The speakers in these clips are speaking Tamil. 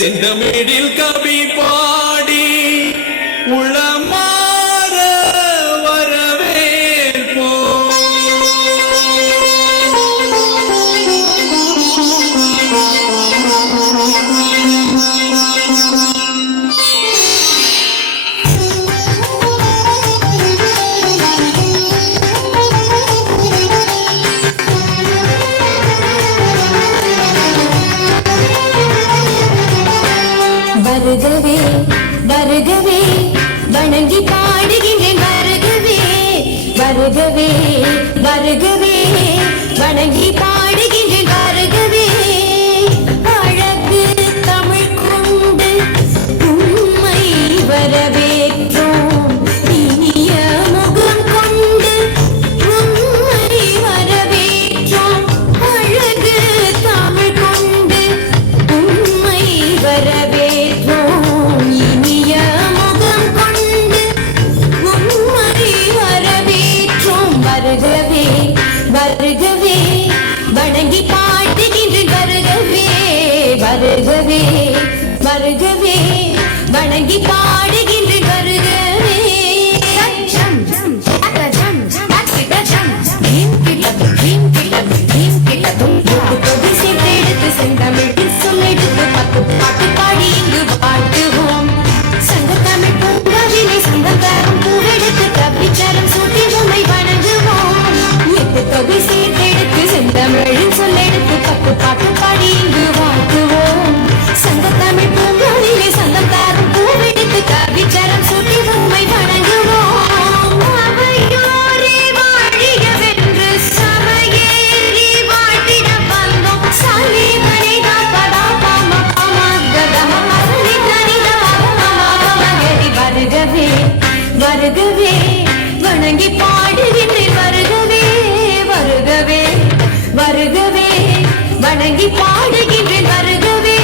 செந்தமிழில் கவி பாடி உளமாற வரவேற்போ. வருகவே வருகவே வணங்கி பாடுகின்றேன். வருகவே வருகவே வருகவே வணங்கி பாடுகின்றேன். வருகவே அழகு தமிழ் கொண்டு உம்மை வரவேற்றோம். இனிய முகம் கொண்டு உம்மை வரவேற்றோம். அழகு தமிழ் கொண்டு உம்மை வரவேற்றோம். இனிய முகம் கொண்டு உம்மை வரவேற்றோம். வருகவே வருகவே வணங்கி பாடுகின்றேன். வருகவே வருகவே வருகவே வணங்கி பாடுகின்றேன். வருகவே செந்தமிழில் சொல்லெடுத்து பத்து பாட்டு பாடி இங்கு வாழ்த்துவோம். சங்கத்தமிழ் பூங்காவினை சங்கம் தரும் பூவெடுத்து கவிச்சரம் சூட்டி உம்மை வணங்குவோம். எட்டு தொகை சேர்த்தெடுத்து செந்தமிழில் சொல்லெடுத்து பத்து பாட்டு பாடி இங்கு வாழ்த்துவோம். சங்கத்தமிழ் பூங்காவினை சங்கம் தரும் பூவெடுத்து கவிச்சரம் சூட்டி உம்மை வணங்குவோம். அவையோரே வாழியவென்று சபையேறி வாழ்த்திட வந்தோம். சாலிவனை தாப்படா பாம பாமகதம மசனி தனிதா பாமகமகரி. வருகவே வருகவே வணங்கி பாடுகின்றேன். வருகவே வருகவே வருகவே வணங்கி பாடுகின்றேன். வருகவே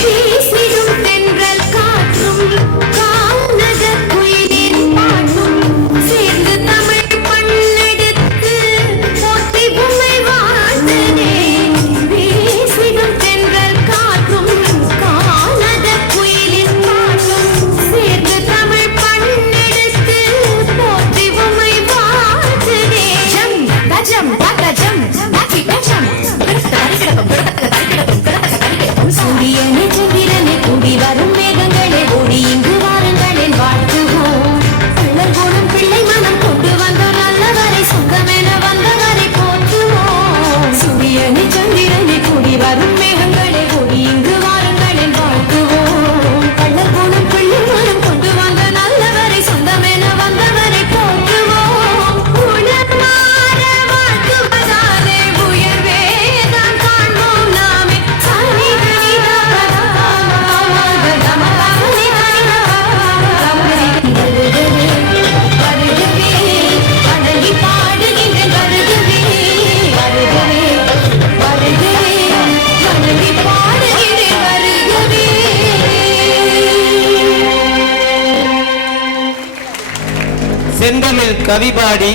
வீசிடும் தென்றல் காற்றும் கானக குயிலின் பாட்டும் சேர்ந்து தமிழ் பண்ணெடுத்து போற்றி உம்மை வாழ்த்துதே. வீசிடும் தென்றல் காற்றும் கானக குயிலின் பாட்டும் சேர்ந்து தமிழ் பண்ணெடுத்து போற்றி உம்மை வாழ்த்துதே. ஜம் தஜம் தஜம் தகி தஜம் சூரியனே சந்திரனே கூடி வரும் மேகங்களே ஓடி இங்கு வாருங்களேன் வாழ்த்துவோம். பிள்ளை போடும் பிள்ளை மனம் கொண்டு வந்தோம் நல்லவரை சொந்தமென வந்தவரை போற்றுவோம். சூரியனே சந்திரனே கூடி வரும் மேகங்களே ஓடி இங்கு வாருங்களேன் வாழ்த்துவோம். பிள்ளை போடும் பிள்ளை மனம் கொண்டு வந்த நல்லவரை சொந்தமென வந்தவரை போற்றுவோம். உணர்மாற வாழ்த்துவதாலே உயர்வேதான் காண்போம் நாமே. செந்தமிழ் கவி பாடி